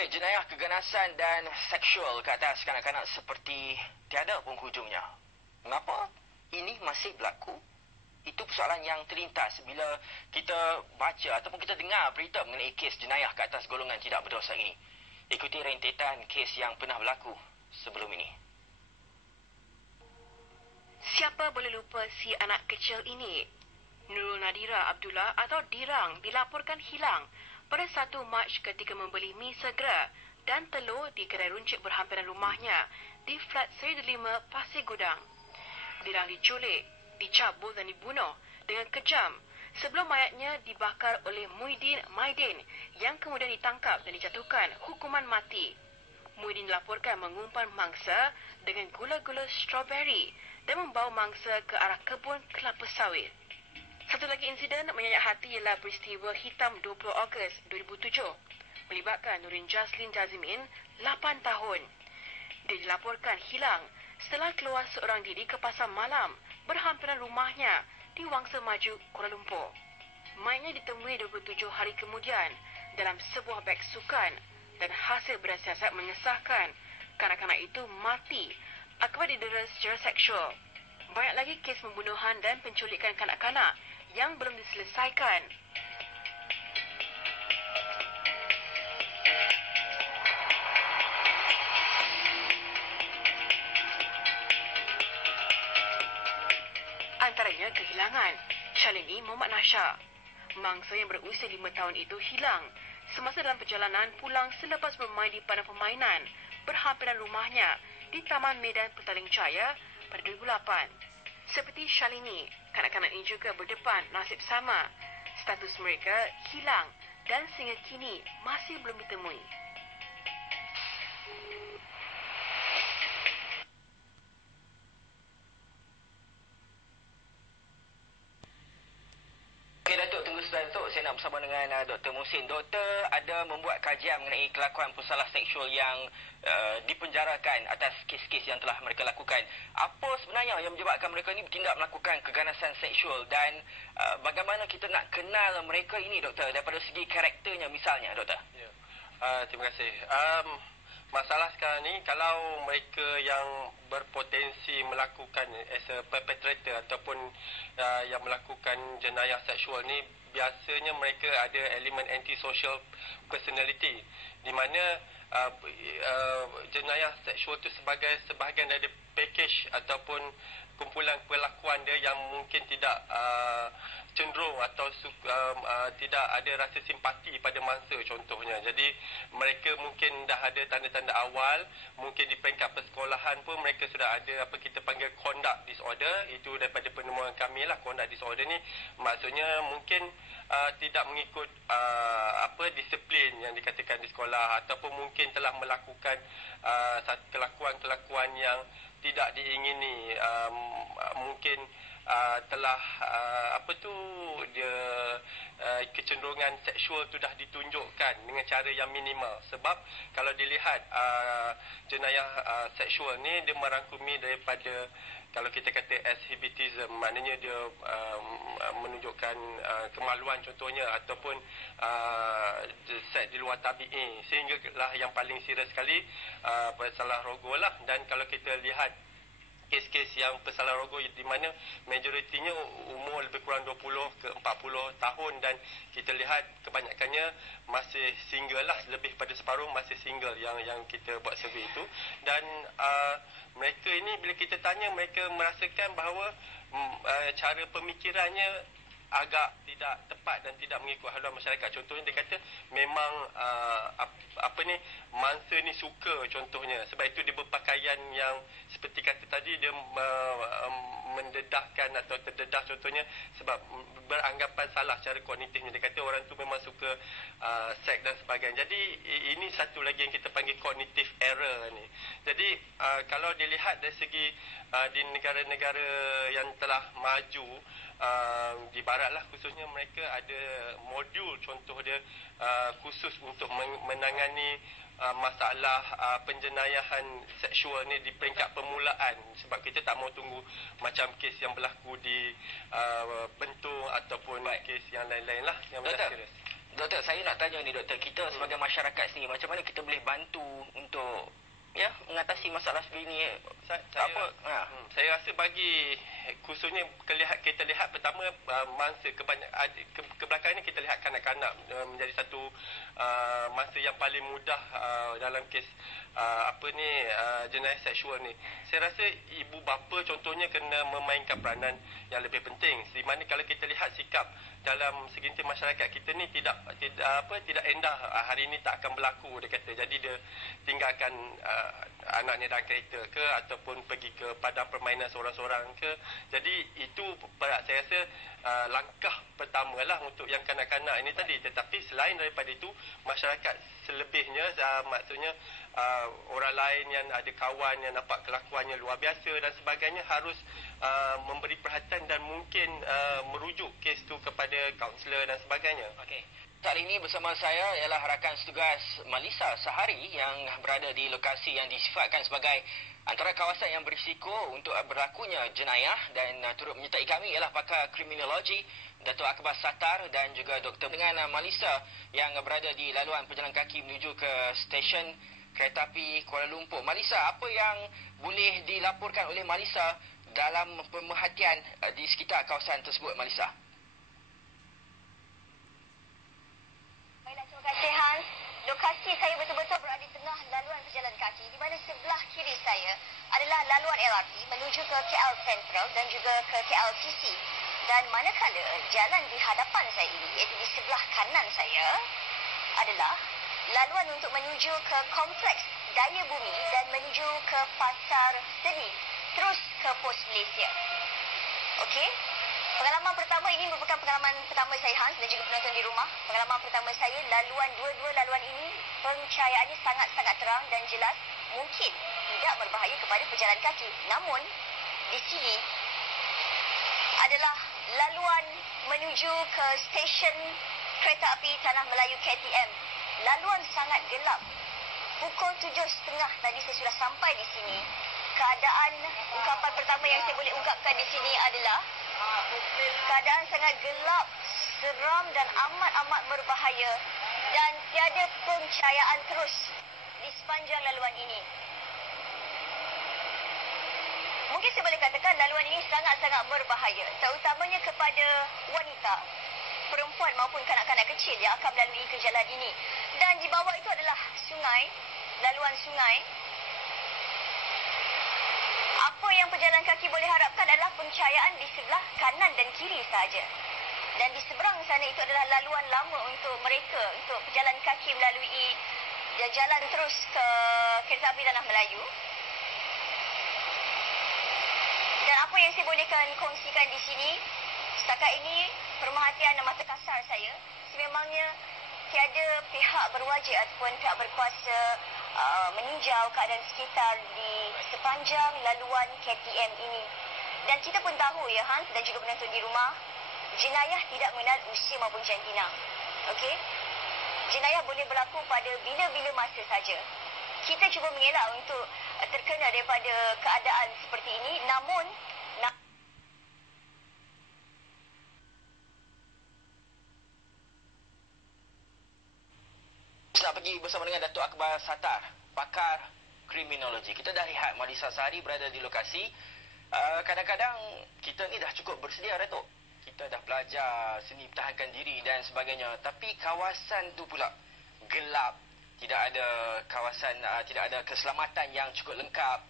Baik, jenayah keganasan dan seksual ke atas kanak-kanak seperti tiada pun hujungnya. Mengapa ini masih berlaku? Itu persoalan yang terlintas bila kita baca ataupun kita dengar berita mengenai kes jenayah ke atas golongan tidak berdosa ini. Ikuti rentetan kes yang pernah berlaku sebelum ini. Siapa boleh lupa si anak kecil ini? Nurul Nadira Abdullah atau Dirang dilaporkan hilang pada 1 Mac ketika membeli mi segera dan telur di kedai runcit berhampiran rumahnya di flat Seri 5 Pasir Gudang. Dirang diculik, dicabut dan dibunuh dengan kejam sebelum mayatnya dibakar oleh Muhyiddin Maidin yang kemudian ditangkap dan dijatuhkan hukuman mati. Muhyiddin dilaporkan mengumpan mangsa dengan gula-gula strawberry dan membawa mangsa ke arah kebun kelapa sawit. Satu lagi insiden menyayat hati ialah peristiwa hitam 20 Ogos 2007 melibatkan Nurin Jaslin Jazimin, 8 tahun. Dia dilaporkan hilang setelah keluar seorang diri ke pasar malam berhampiran rumahnya di Wangsa Maju, Kuala Lumpur. Mayatnya ditemui 27 hari kemudian dalam sebuah beg sukan dan hasil bersiasat mengesahkan kanak-kanak itu mati akibat didera secara seksual. Banyak lagi kes pembunuhan dan penculikan kanak-kanak yang belum diselesaikan. Antaranya kehilangan Shalini Muhammad Nasha. Mangsa yang berusia 5 tahun itu hilang semasa dalam perjalanan pulang selepas bermain di padang permainan berhampiran rumahnya di Taman Medan Petaling Jaya pada 2008. Seperti Shalini, kanak-kanak ini juga berdepan nasib sama. Status mereka hilang dan sehingga kini masih belum ditemui. Okey, Datuk, tunggu sebentar, Datuk. Saya nak bersama dengan Dr. Muhsin. Doktor ada membuat kajian mengenai kelakuan pesalah seksual yang dipenjarakan atas kes-kes yang telah mereka lakukan. Apa sebenarnya yang menyebabkan mereka ini bertindak melakukan keganasan seksual dan bagaimana kita nak kenal mereka ini, Doktor, daripada segi karakternya misalnya, Doktor? Ya. Terima kasih. Masalah sekarang ni, kalau mereka yang berpotensi melakukan as a perpetrator ataupun yang melakukan jenayah seksual ni, biasanya mereka ada elemen antisocial personality, di mana jenayah seksual tu sebagai sebahagian dari package ataupun kumpulan perlakuan dia yang mungkin tidak cenderung atau tidak ada rasa simpati pada mangsa contohnya. Jadi mereka mungkin dah ada tanda-tanda awal, mungkin di peringkat persekolahan pun mereka sudah ada apa kita panggil conduct disorder. Itu daripada penemuan kami lah. Conduct disorder ni maksudnya mungkin tidak mengikut disiplin yang dikatakan di sekolah, ataupun mungkin telah melakukan kelakuan-kelakuan yang tidak diingini, mungkin telah kecenderungan seksual tu dah ditunjukkan dengan cara yang minimal. Sebab kalau dilihat jenayah seksual ni, dia merangkumi daripada, kalau kita kata exhibitism, maknanya dia menunjukkan kemaluan contohnya, ataupun seks di luar tabi'i, sehinggalah yang paling serius sekali pesalah rogol lah. Dan kalau kita lihat kes-kes yang pesalah rogol di mana majoritinya umur lebih kurang 20 ke 40 tahun, dan kita lihat kebanyakannya masih single lah, lebih pada separuh masih single yang kita buat survey itu. Dan mereka ini bila kita tanya, mereka merasakan bahawa cara pemikirannya agak tidak tepat dan tidak mengikut haluan masyarakat. Contohnya dia kata memang mangsa ni suka, contohnya sebab itu dia berpakaian yang seperti kata tadi, dia mendedahkan atau terdedah contohnya sebab beranggapan salah cara kognitifnya. Dia kata orang tu memang suka seks dan sebagainya. Jadi ini satu lagi yang kita panggil cognitive error ni. Jadi kalau dilihat dari segi di negara-negara yang telah maju, di barat lah khususnya, mereka ada modul contoh dia khusus untuk menangani masalah penjenayahan seksual ni di peringkat permulaan, sebab kita tak mau tunggu macam kes yang berlaku di Bentung ataupun kes yang lain-lain lah yang dah serius. Doktor, saya nak tanya ni doktor, kita sebagai masyarakat sini macam mana kita boleh bantu untuk mengatasi masalah seperti ini? Saya rasa bagi khususnya kita lihat pertama masa kebelakangan ini kita lihat kanak-kanak menjadi satu masa yang paling mudah dalam kes jenayah seksual ni. Saya rasa ibu bapa contohnya kena memainkan peranan yang lebih penting. Di mana kalau kita lihat sikap dalam segelintir masyarakat kita ni tidak endah, hari ini tak akan berlaku dia kata. Jadi dia tinggalkan anaknya dalam kereta ke ataupun pergi ke padang permainan seorang-seorang ke. Jadi itu saya rasa langkah pertamalah untuk yang kanak-kanak ini tadi. Tetapi selain daripada itu, masyarakat selebihnya maksudnya orang lain yang ada kawan yang nampak kelakuannya luar biasa dan sebagainya harus memberi perhatian dan mungkin merujuk kes tu kepada kaunselor dan sebagainya. Okey. Saat ini bersama saya ialah rakan setugas Malisa Sahari yang berada di lokasi yang disifatkan sebagai antara kawasan yang berisiko untuk berlakunya jenayah, dan turut menyertai kami ialah pakar kriminologi Datuk Akbar Sattar dan juga doktor dengan Malisa yang berada di laluan pejalan kaki menuju ke stesen kereta api Kuala Lumpur. Malisa, apa yang boleh dilaporkan oleh Malisa dalam pemerhatian di sekitar kawasan tersebut, Malisa? Baiklah, terima kasih Hans. Lokasi saya betul-betul berada di tengah laluan pejalan kaki di mana sebelah kiri saya adalah laluan LRT menuju ke KL Sentral dan juga ke KLCC. Dan manakala jalan di hadapan saya ini, iaitu di sebelah kanan saya, adalah laluan untuk menuju ke Kompleks Daya Bumi dan menuju ke Pasar Seni, terus ke Pos Malaysia. Okey? Pengalaman pertama ini merupakan pengalaman pertama saya, Hans, dan juga penonton di rumah. Pengalaman pertama saya, dua-dua laluan ini pencahayaannya sangat-sangat terang dan jelas, mungkin tidak berbahaya kepada pejalan kaki. Namun, di sini adalah laluan menuju ke stesen kereta api Tanah Melayu KTM. Laluan sangat gelap. Pukul 7.30 tadi saya sudah sampai di sini. Ungkapan pertama yang saya boleh ungkapkan di sini adalah keadaan sangat gelap, seram dan amat-amat berbahaya, dan tiada pencahayaan terus di sepanjang laluan ini. Mungkin saya boleh katakan laluan ini sangat-sangat berbahaya, terutamanya kepada wanita, perempuan maupun kanak-kanak kecil yang akan melalui ke jalan ini. Dan di bawah itu adalah sungai, laluan sungai. Apa yang pejalan kaki boleh harapkan adalah pencahayaan di sebelah kanan dan kiri sahaja. Dan di seberang sana itu adalah laluan lama untuk mereka, untuk pejalan kaki melalui jalan terus ke kereta api Tanah Melayu. Dan apa yang saya bolehkan kongsikan di sini, setakat ini pemerhatian dan mata kasar saya, sememangnya tiada pihak berwajib ataupun pihak berkuasa meninjau keadaan sekitar di sepanjang laluan KTM ini. Dan kita pun tahu ya, Hans, dan juga penonton di rumah, jenayah tidak mengenal usia maupun jantina. Okey? Jenayah boleh berlaku pada bila-bila masa saja. Kita cuba mengelak untuk terkena daripada keadaan seperti ini, namun Nak pergi bersama dengan Datuk Akbar Sattar, pakar kriminologi. Kita dah lihat Malisa Sahari berada di lokasi. Kadang-kadang kita ni dah cukup bersedia, Datuk. Kita dah belajar seni pertahankan diri dan sebagainya. Tapi kawasan tu pula gelap. Tidak ada kawasan, tidak ada keselamatan yang cukup lengkap.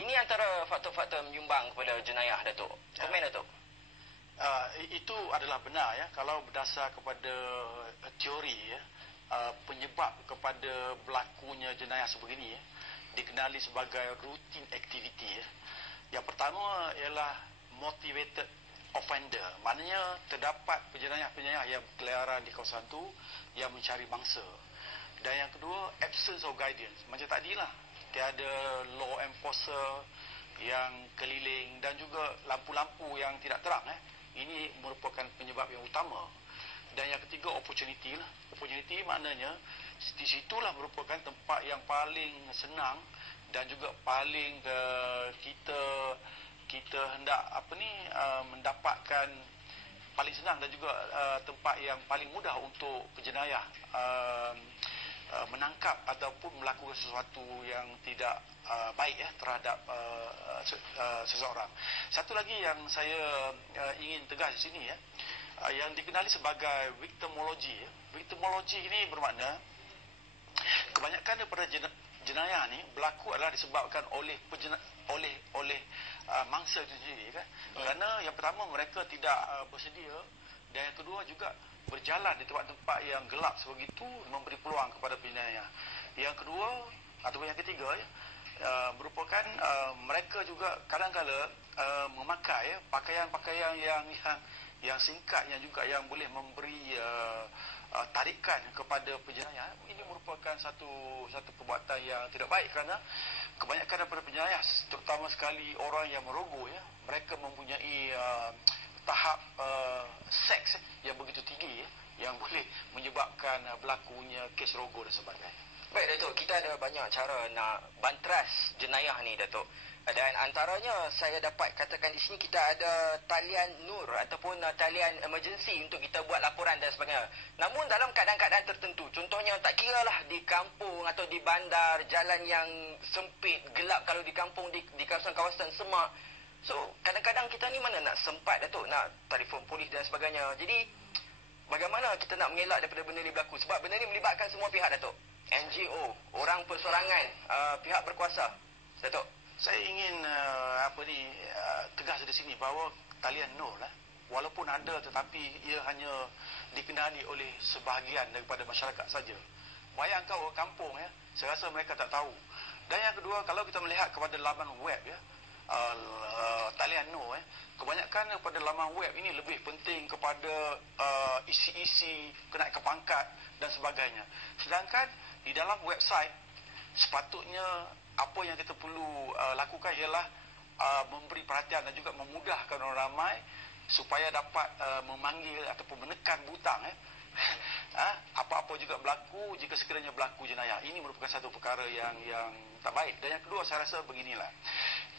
Ini antara faktor-faktor menyumbang kepada jenayah, Datuk. Komen, Datuk. Itu adalah benar ya. Kalau berdasar kepada teori ya, penyebab kepada berlakunya jenayah sebegini ya, dikenali sebagai routine activity ya. Yang pertama ialah motivated offender. Maknanya terdapat penjenayah-penjenayah yang berkeliaran di kawasan itu yang mencari mangsa. Dan yang kedua, absence of guidance. Macam tadilah, tiada law enforcer yang keliling dan juga lampu-lampu yang tidak terang. Ini merupakan penyebab yang utama. Dan yang ketiga, opportunity lah. Opportunity maknanya di situlah merupakan tempat yang paling senang dan juga paling kita hendak mendapatkan paling senang dan juga tempat yang paling mudah untuk penjenayah menangkap ataupun melakukan sesuatu yang tidak baik terhadap seseorang. Satu lagi yang saya ingin tegas di sini yang dikenali sebagai victimology. Victimology ini bermakna kebanyakan daripada jenayah ni berlaku adalah disebabkan oleh mangsa itu sendiri kan. Kerana yang pertama mereka tidak bersedia, dan yang kedua juga berjalan di tempat-tempat yang gelap sebegitu memberi peluang kepada penjenayah. Yang kedua ataupun yang ketiga merupakan mereka juga kadang-kala memakai pakaian-pakaian yang singkat, yang juga yang boleh memberi tarikan kepada penjenayah. Ini merupakan satu perbuatan yang tidak baik, kerana kebanyakan daripada penjenayah, terutama sekali orang yang merogoh mereka mempunyai tahap seks yang begitu tinggi yang boleh menyebabkan berlakunya kes rogoh dan sebagainya. Baik Datuk, kita ada banyak cara nak bantras jenayah ni Datuk. Dan antaranya saya dapat katakan di sini kita ada talian nur ataupun talian emergency untuk kita buat laporan dan sebagainya. Namun dalam keadaan-keadaan tertentu, contohnya tak kira lah di kampung atau di bandar, jalan yang sempit, gelap kalau di kampung, di kawasan-kawasan semak. So, kadang-kadang kita ni mana nak sempat Datuk nak telefon polis dan sebagainya. Jadi, bagaimana kita nak mengelak daripada benda ni berlaku? Sebab benda ni melibatkan semua pihak Datuk. NGO, orang persorangan, pihak berkuasa. Datuk, saya ingin tegas di sini bahawa talian nur walaupun ada tetapi ia hanya dikenali oleh sebahagian daripada masyarakat saja. Bayangkan orang kampung saya rasa mereka tak tahu. Dan yang kedua, kalau kita melihat kepada laman web talian nur kebanyakan pada laman web ini lebih penting kepada isi-isi kenaikan pangkat dan sebagainya. Sedangkan di dalam website sepatutnya apa yang kita perlu lakukan ialah memberi perhatian dan juga memudahkan orang ramai supaya dapat memanggil ataupun menekan butang apa-apa juga berlaku jika sekiranya berlaku jenayah. Ini merupakan satu perkara yang tak baik. Dan yang kedua, saya rasa beginilah,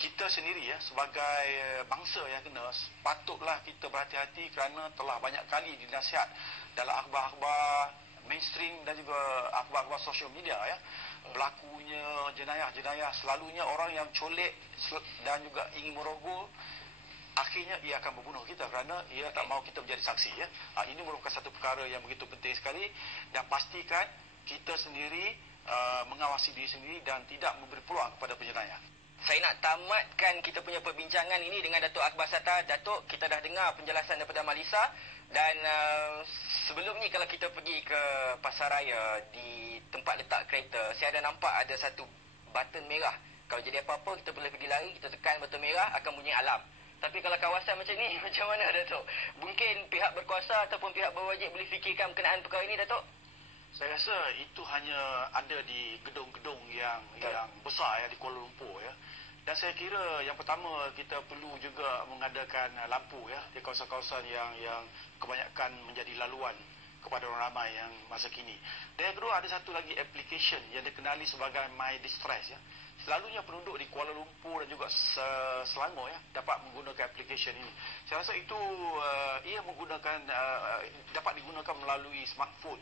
kita sendiri sebagai bangsa yang kena, patutlah kita berhati-hati kerana telah banyak kali dinasihat dalam akhbar-akhbar mainstream dan juga akhbar-akhbar sosial media berlakunya jenayah-jenayah. Selalunya orang yang colek dan juga ingin merogoh, akhirnya ia akan membunuh kita kerana ia tak mahu kita menjadi saksi Ini merupakan satu perkara yang begitu penting sekali, dan pastikan kita sendiri mengawasi diri sendiri dan tidak memberi peluang kepada penjenayah. Saya nak tamatkan kita punya perbincangan ini dengan Datuk Akbar Sattar. Datuk, kita dah dengar penjelasan daripada Malisa. Dan sebelum ni kalau kita pergi ke pasaraya di tempat letak kereta, saya ada nampak ada satu button merah. Kalau jadi apa-apa, kita boleh pergi lari, kita tekan button merah, akan bunyi alarm. Tapi kalau kawasan macam ni, macam mana Datuk? Mungkin pihak berkuasa ataupun pihak berwajib boleh fikirkan berkenaan perkara ini, Datuk? Saya rasa itu hanya ada di gedung-gedung yang besar di Kuala Lumpur Dan saya kira yang pertama kita perlu juga mengadakan lampu di kawasan-kawasan yang kebanyakan menjadi laluan kepada orang ramai yang masa kini. Dan yang kedua, ada satu lagi application yang dikenali sebagai My Distress Selalunya penduduk di Kuala Lumpur dan juga Selangor dapat menggunakan application ini. Saya rasa itu ia menggunakan dapat digunakan melalui smartphone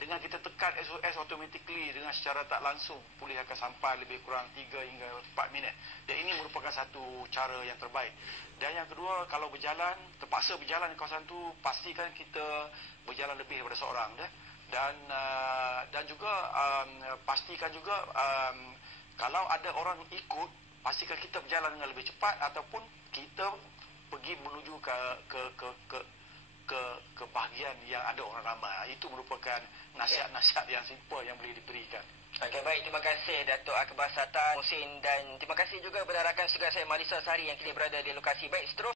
Dengan kita tekan SOS automatically dengan secara tak langsung, polis akan sampai lebih kurang 3 hingga 4 minit. Dan ini merupakan satu cara yang terbaik. Dan yang kedua, kalau terpaksa berjalan di kawasan itu, pastikan kita berjalan lebih daripada seorang dan juga pastikan juga kalau ada orang ikut, pastikan kita berjalan dengan lebih cepat ataupun kita pergi menuju ke bahagian yang ada orang ramai. Itu merupakan nasihat-nasihat yang simple yang boleh diberikan. Okey, baik, terima kasih Datuk Akbar Sattar Muhsin, dan terima kasih juga kepada rakan segar saya Malisa Sari yang kini berada di lokasi. Baik, seterusnya